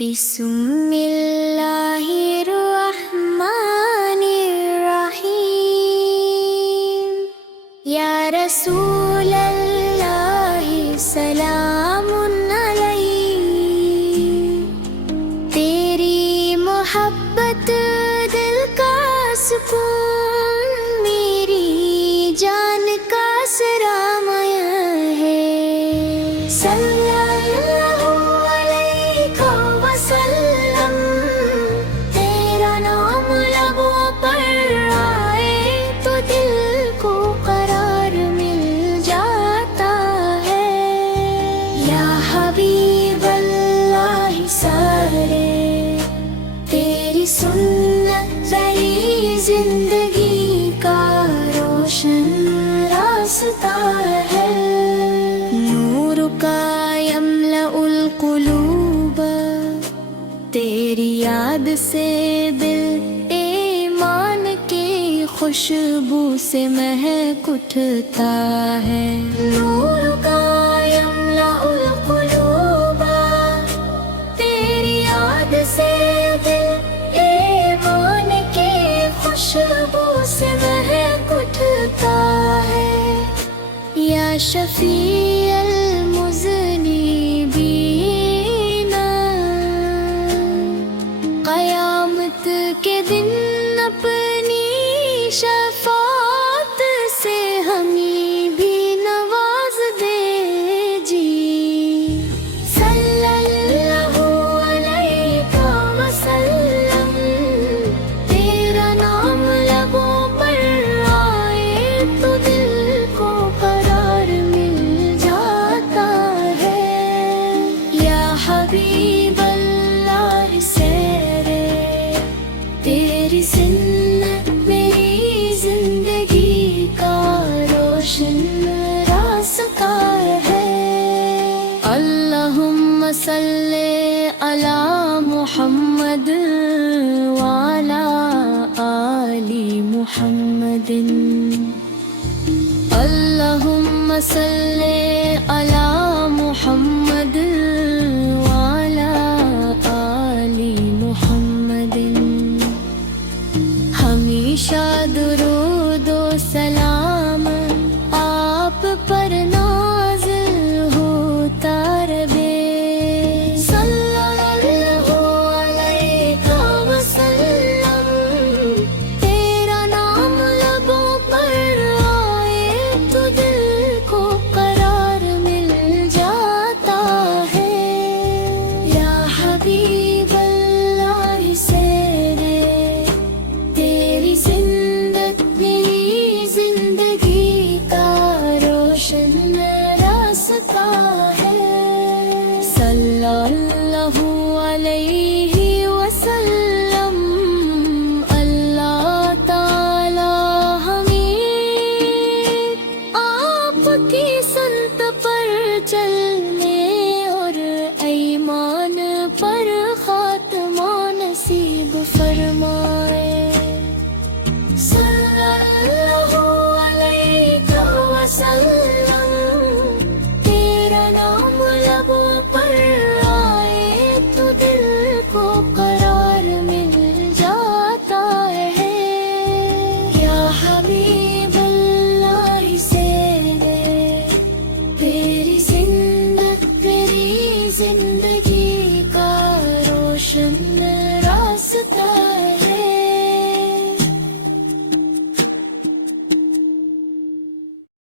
بسم اللہ الرحمن الرحیم یا رسول اللہ سلام علیک، تیری محبت دل کا سکون، میری جان کا سرام ہے۔ صلی اللہ علیہ وسلم، تیرا نام لبوں پر آئے تو دل کو قرار مل جاتا ہے۔ یا حبیب اللہ سارے، تیری سنت بری زندگی کا روشن راستہ ہے۔ نور کا یملأ القلوب، تیری یاد سے دل ایمان کی خوشبو سے مہک اٹھتا ہے۔ نور کا یملأ القلوب، تیری یاد سے دل ایمان کی خوشبو سے مہک اٹھتا ہے۔ یا شفیع المذنبین، قیامت کے دن اپنی شفاعت سے ہمیں بھی نواز دے جی۔ صلی اللہ علیہ وسلم، تیرا نام لبوں پر آئے تو دل کو قرار مل جاتا ہے۔ یا حبیب اللہ سیرے، تیری سنت میری زندگی کا روشن راستہ ہے۔ اللہم صلی علی محمد وعلی آل محمد۔ اللہم صلی علی محمد وعلی آل محمد۔ ہمیشہ درود و سلام آپ پر نازل ہوتا رہے۔ صلی اللہ علیہ وسلم، تیرا نام لبوں پر آئے تو دل کو قرار مل جاتا ہے۔ یا حبیب اللہ سیرے، تیری سنت میری زندگی کا روشن راستہ ہے۔ صلی اللہ علیہ وسلم، اللہ تعالی ہمیں آپ کی سنت پر چلنے اور ایمان پر خاتمہ نصیب فرمائے۔ صلی اللہ علیہ وسلم، تیرا نام لبوں پر آئے تو دل کو قرار مل جاتا ہے۔ یا حبیب اللہ سیرے، تیری سنت میری زندگی کا روشن راستہ